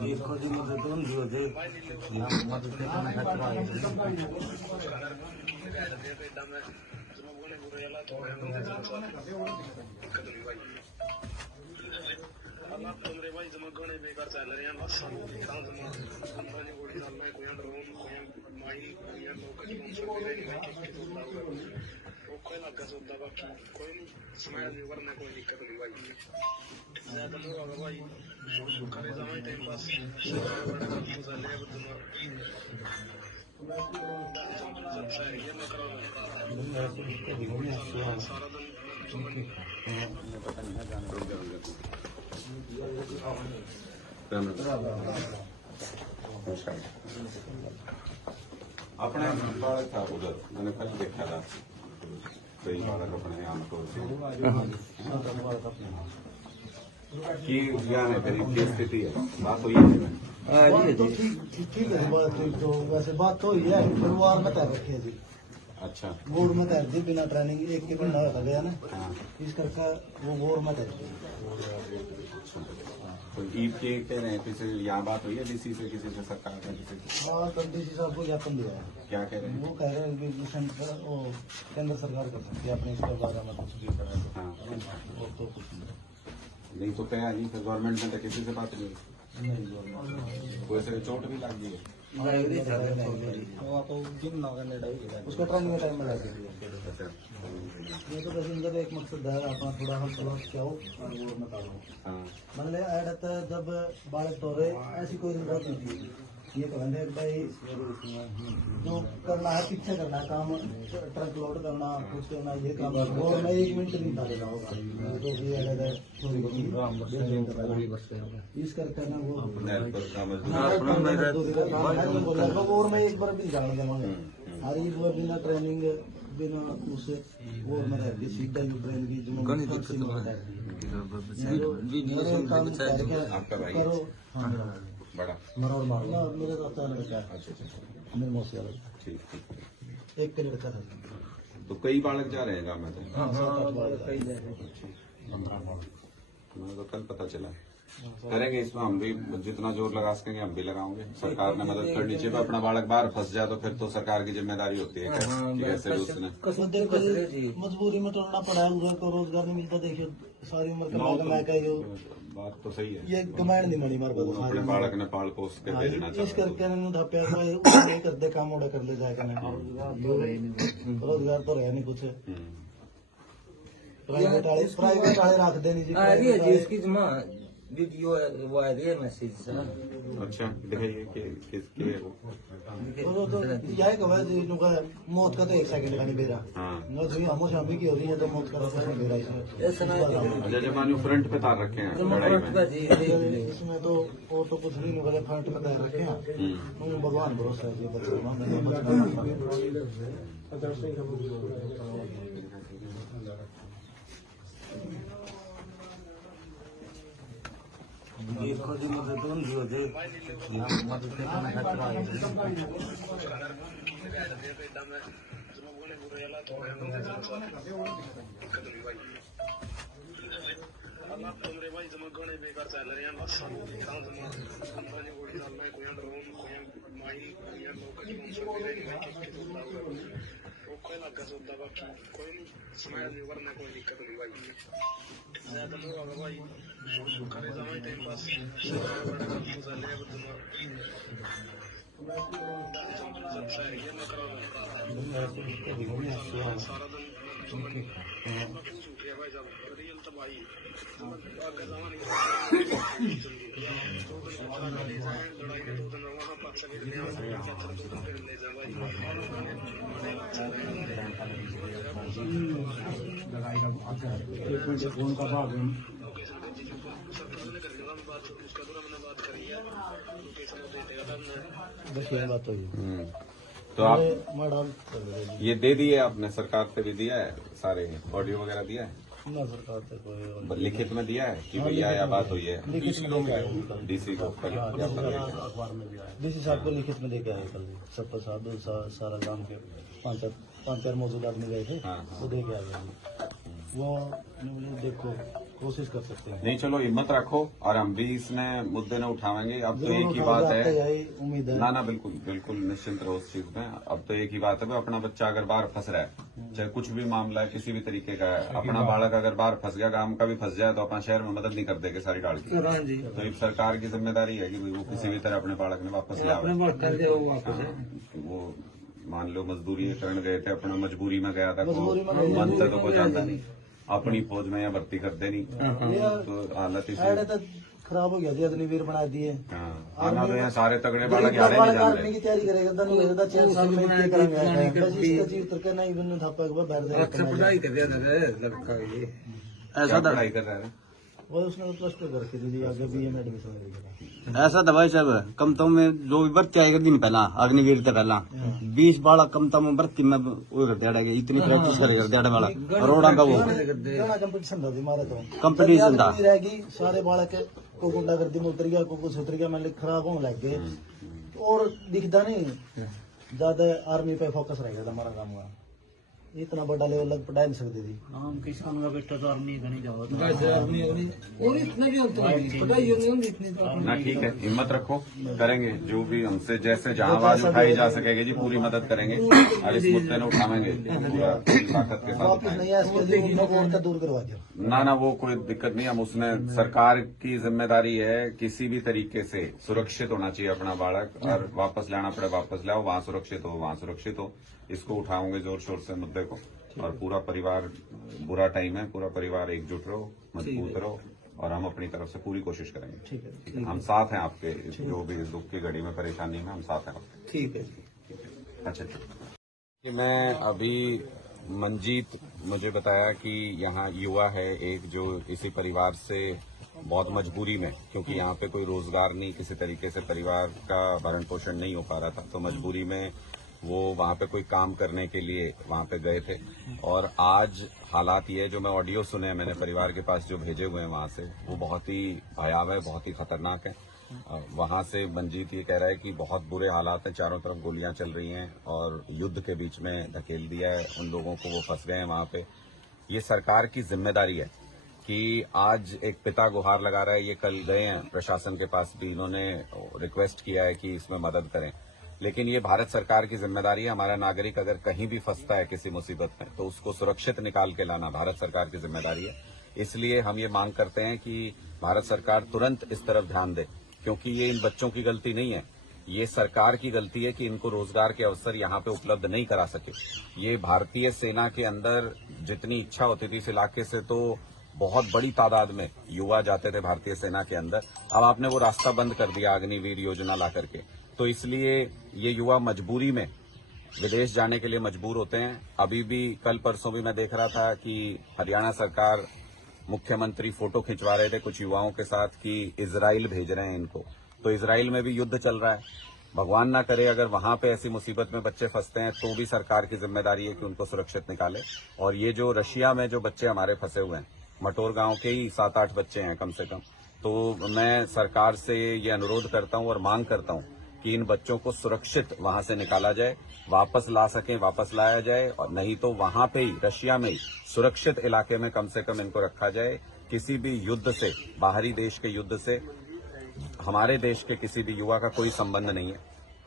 देखो जी मुझे तो नहीं हो जाए मत से काम खतरा है भाई जमा गणे बेकार चल रहे हैं बस अंबानी गोड़ी चल रहा है कोई ड्रोन कोई माई कोई नौकरी कोई लगा सोता बाकी कोई नहीं स्माइल नहीं करना कोई दिक्कत नहीं भाई ज्यादा लोग होगा भाई करे समय टाइम पास बड़ा काम चल रहा है सारा दिन अपने बालक था उधर मैंने पहले देखा था कई बालक अपने आमतौर से की ज्ञान है तेरी क्या स्थिति है बात हुई है ठीक है बात तो वैसे बात तो हुई है परिवार में तैर रखी है जी। अच्छा बोर्ड में तैर दी बिना ट्रेनिंग एक के बंदा रखा गया ना इस करके वो बोर्ड में तैर दी। तो ईद के कह रहे हैं किसी यहाँ बात हुई है डीसी से किसी से सरकार में किसी से हाँ तो डीसी साहब को ज्ञापन दिया है। क्या कह रहे हैं वो कह रहे हैं कि केंद्र सरकार कर सकती है अपने इसके बारे में कुछ भी करें। हाँ वो तो कुछ नहीं तो क्या नहीं फिर गवर्नमेंट में तो किसी से बात नहीं नहीं कोई से चोट भी लग गई है उसको ट्रेनिंग में टाइम में लग गया। ये तो बस इनका एक मकसद है अपना थोड़ा हम थोड़ा क्या हो मतलब ऐड आता है जब बालक तोड़े ऐसी कोई जरूरत नहीं थी। ये कहने भाई जो करना है पीछे करना है काम ट्रक लोड करना कुछ करना ये काम वो मैं 1 मिनट नहीं था देना होगा इस करके ना वो और मैं एक बार भी जान देवांगा हर एक बार बिना ट्रेनिंग बिना उसे वो मेरा सीधा यू ट्रेन की जो करो बड़ा मेरे तो आता लड़का मेरे मौसी वाला ठीक एक के लड़का था तो कई बालक जा रहे हैं गाँव में तो मुझे तो कल पता चला करेंगे इसमें हम भी जितना जोर लगा सकेंगे हम भी लगाओगे सरकार ने मदद करनी चाहिए अपना बालक बाहर फंस जाए तो फिर तो सरकार की जिम्मेदारी होती है कैसे उसने मजबूरी में तोड़ना पड़ा है को रोजगार नहीं मिलता। देखिए सारी उम्र का बात तो सही है ये कमांड नहीं मनी मार अपने बालक ने पाल पोस के भेजना इस करके कर दे काम ओडा कर ले जाएगा रोजगार तो रहे नहीं कुछ प्राइवेट वाले रख देनी जी वीडियो वो आ रही है मैसेज से। अच्छा दिखाइए कि किसके वो तो यही कहा जी इनका मौत का तो 1 सेकंड का नहीं बेरा हां न तो हम शामी की हो रही है तो मौत का तो नहीं बेरा इसमें अच्छा जब मानो फ्रंट पे तार रखे हैं लड़ाई में इसमें तो वो तो कुछ भी नहीं बोले फ्रंट पे तार रखे हैं भगवान भरोसा है जी बच्चे देखो जी मुझे तो नहीं हो जाए मत से काम खतरा है भाई जमा गणे बेकार चल रहे हैं बस अंबानी गोड़ी चल रहा है कोई ड्रोन कोई माई कोई नौकरी कोई लगा सोता बाकी कोई नहीं स्माइल नहीं करना कोई दिक्कत नहीं भाई ज्यादा लोग होगा भाई करे समय टाइम पास बड़ा काम चल रहा है सारा दिन भाई जब रियल तो भाई आगे जमाने फोन का भाग बात हो तो आप ये दे दिए आपने सरकार से भी दिया है सारे ऑडियो वगैरह दिया है ना सरकार से कोई लिखित में दिया है कि भैया यह बात हुई है डीसी को डीसी साहब को लिखित में लेके आए कल सब प्रसाद सारा गांव के 5-4 मौजूद आदमी गए थे वो दे के आ गए। वो मैंने बोले देखो कोशिश कर सकते हैं। नहीं चलो हिम्मत रखो और हम भी इसने मुद्दे न उठावेंगे। अब तो एक ही जरूर बात आपका है, यही उम्मीद है। ना बिल्कुल बिल्कुल निश्चिंत रहो उस चीज में। अब तो एक ही बात है कि अपना बच्चा अगर बाहर फंस रहा है, चाहे कुछ भी मामला है किसी भी तरीके का है, अपना बालक अगर बाहर फंस गया, गांव का भी फंस जाए, तो अपना शहर में मदद नहीं कर देंगे सारी डाल की। तो एक सरकार की जिम्मेदारी है कि वो किसी भी तरह अपने बालक ने वापस लावे। वो मान लो मजदूरी करने गए थे, अपना मजबूरी में गया था, मन से तो कुछ आता नहीं, अपनी फौज में या भर्ती कर देनी, तो हालत इसी खराब हो गया जी, अग्निवीर बना दिए। आना तो यहाँ सारे तगड़े बालक यार नहीं जान आर्मी की तैयारी करेगा, धनु भेजता 4 साल में इतने करेंगे, बस इसका जीव उतर के नहीं बिन्नू थापा के बाद बाहर पढ़ाई कर दिया था लड़का ये ऐसा पढ़ाई कर रहा है। वो उसने तो प्लस 2 करके दीदी, आगे बीए में एडमिशन लेगा। ऐसा था भाई साहब, कमतम में जो भी भर्ती आएगा दिन पहला अग्निवीर से पहला 20 बाड़ा कमतम में भर्ती में वो कर दिया गया, इतनी प्रैक्टिस करेगा दिया वाला रोड़ा का वो कंपटीशन था हमारा, तो कंपटीशन था। रहेगी सारे बालक को गुंडागर्दी में उतर गया, को कुछ उतर गया, मतलब खराब होने लग गए, और दिखता नहीं, ज्यादा आर्मी पे फोकस रहेगा हमारा काम का। इतना बड़ा लेवल लग पढ़ा नहीं सकती थी। हम किसान का बेटा तो आर्मी का नहीं जाओ और इतने भी होता है पढ़ाई नहीं होती इतनी तो ना ठीक है, हिम्मत रखो, करेंगे जो भी हमसे जैसे जहाँ आवाज उठाई जा सकेगी जी पूरी मदद करेंगे और इस मुद्दे ने उठावेंगे पूरा ताकत के साथ वापस उठाएंगे। नहीं आया इसके लिए उन लोगों को दूर करवा दिया। ना वो कोई दिक्कत नहीं, हम उसने सरकार की जिम्मेदारी है किसी भी तरीके से सुरक्षित होना चाहिए अपना बालक, और वापस लाना पड़े वापस लाओ, वहाँ सुरक्षित हो वहाँ सुरक्षित हो। इसको उठाओगे जोर शोर से मुद्दे को, और पूरा परिवार, बुरा टाइम है, पूरा परिवार एकजुट रहो, मजबूत रहो, और हम अपनी तरफ से पूरी कोशिश करेंगे। ठीक है, हम साथ हैं आपके, जो भी दुख की घड़ी में परेशानी में हम साथ हैं आपके। ठीक है। अच्छा ठीक। मैं अभी मंजीत मुझे बताया कि यहाँ युवा है एक जो इसी परिवार से बहुत मजबूरी में, क्योंकि यहाँ पे कोई रोजगार नहीं, किसी तरीके से परिवार का भरण पोषण नहीं हो पा रहा था, तो मजबूरी में वो वहाँ पे कोई काम करने के लिए वहाँ पे गए थे। और आज हालात ये, जो मैं ऑडियो सुने हैं मैंने परिवार के पास जो भेजे हुए हैं वहाँ से, वो बहुत ही भयावह, बहुत ही खतरनाक है। वहाँ से मंजीत ये कह रहा है कि बहुत बुरे हालात हैं, चारों तरफ गोलियां चल रही हैं और युद्ध के बीच में धकेल दिया है उन लोगों को, वो फंस गए हैं वहाँ पे। ये सरकार की जिम्मेदारी है कि आज एक पिता गुहार लगा रहा है, ये कल गए हैं प्रशासन के पास भी, इन्होंने रिक्वेस्ट किया है कि इसमें मदद करें, लेकिन ये भारत सरकार की जिम्मेदारी है। हमारा नागरिक अगर कहीं भी फंसता है किसी मुसीबत में, तो उसको सुरक्षित निकाल के लाना भारत सरकार की जिम्मेदारी है। इसलिए हम ये मांग करते हैं कि भारत सरकार तुरंत इस तरफ ध्यान दे, क्योंकि ये इन बच्चों की गलती नहीं है, ये सरकार की गलती है कि इनको रोजगार के अवसर यहाँ पे उपलब्ध नहीं करा सके। ये भारतीय सेना के अंदर जितनी इच्छा होती थी इस इलाके से, तो बहुत बड़ी तादाद में युवा जाते थे भारतीय सेना के अंदर। अब आपने वो रास्ता बंद कर दिया अग्निवीर योजना ला करके, तो इसलिए ये युवा मजबूरी में विदेश जाने के लिए मजबूर होते हैं। अभी भी कल परसों भी मैं देख रहा था कि हरियाणा सरकार, मुख्यमंत्री फोटो खिंचवा रहे थे कुछ युवाओं के साथ कि इजराइल भेज रहे हैं इनको, तो इजराइल में भी युद्ध चल रहा है। भगवान ना करे अगर वहां पे ऐसी मुसीबत में बच्चे फंसते हैं, तो भी सरकार की जिम्मेदारी है कि उनको सुरक्षित निकाले। और ये जो रशिया में जो बच्चे हमारे फंसे हुए हैं, मटोर गांव के ही 7-8 बच्चे हैं कम से कम, तो मैं सरकार से ये अनुरोध करता हूं और मांग करता हूं कि इन बच्चों को सुरक्षित वहां से निकाला जाए, वापस ला सकें वापस लाया जाए, और नहीं तो वहां पे ही रशिया में ही सुरक्षित इलाके में कम से कम इनको रखा जाए। किसी भी युद्ध से, बाहरी देश के युद्ध से हमारे देश के किसी भी युवा का कोई संबंध नहीं है,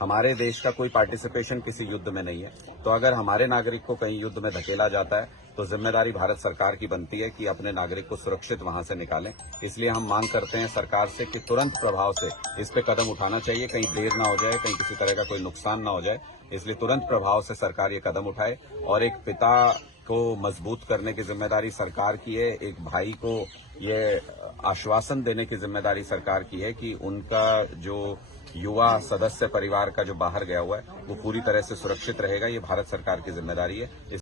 हमारे देश का कोई पार्टिसिपेशन किसी युद्ध में नहीं है। तो अगर हमारे नागरिक को कहीं युद्ध में धकेला जाता है, तो जिम्मेदारी भारत सरकार की बनती है कि अपने नागरिक को सुरक्षित वहां से निकालें। इसलिए हम मांग करते हैं सरकार से कि तुरंत प्रभाव से इस पे कदम उठाना चाहिए, कहीं देर ना हो जाए, कहीं किसी तरह का कोई नुकसान ना हो जाए। इसलिए तुरंत प्रभाव से सरकार ये कदम उठाए, और एक पिता को मजबूत करने की जिम्मेदारी सरकार की है, एक भाई को ये आश्वासन देने की जिम्मेदारी सरकार की है कि उनका जो युवा सदस्य परिवार का जो बाहर गया हुआ है वो पूरी तरह से सुरक्षित रहेगा। ये भारत सरकार की जिम्मेदारी है।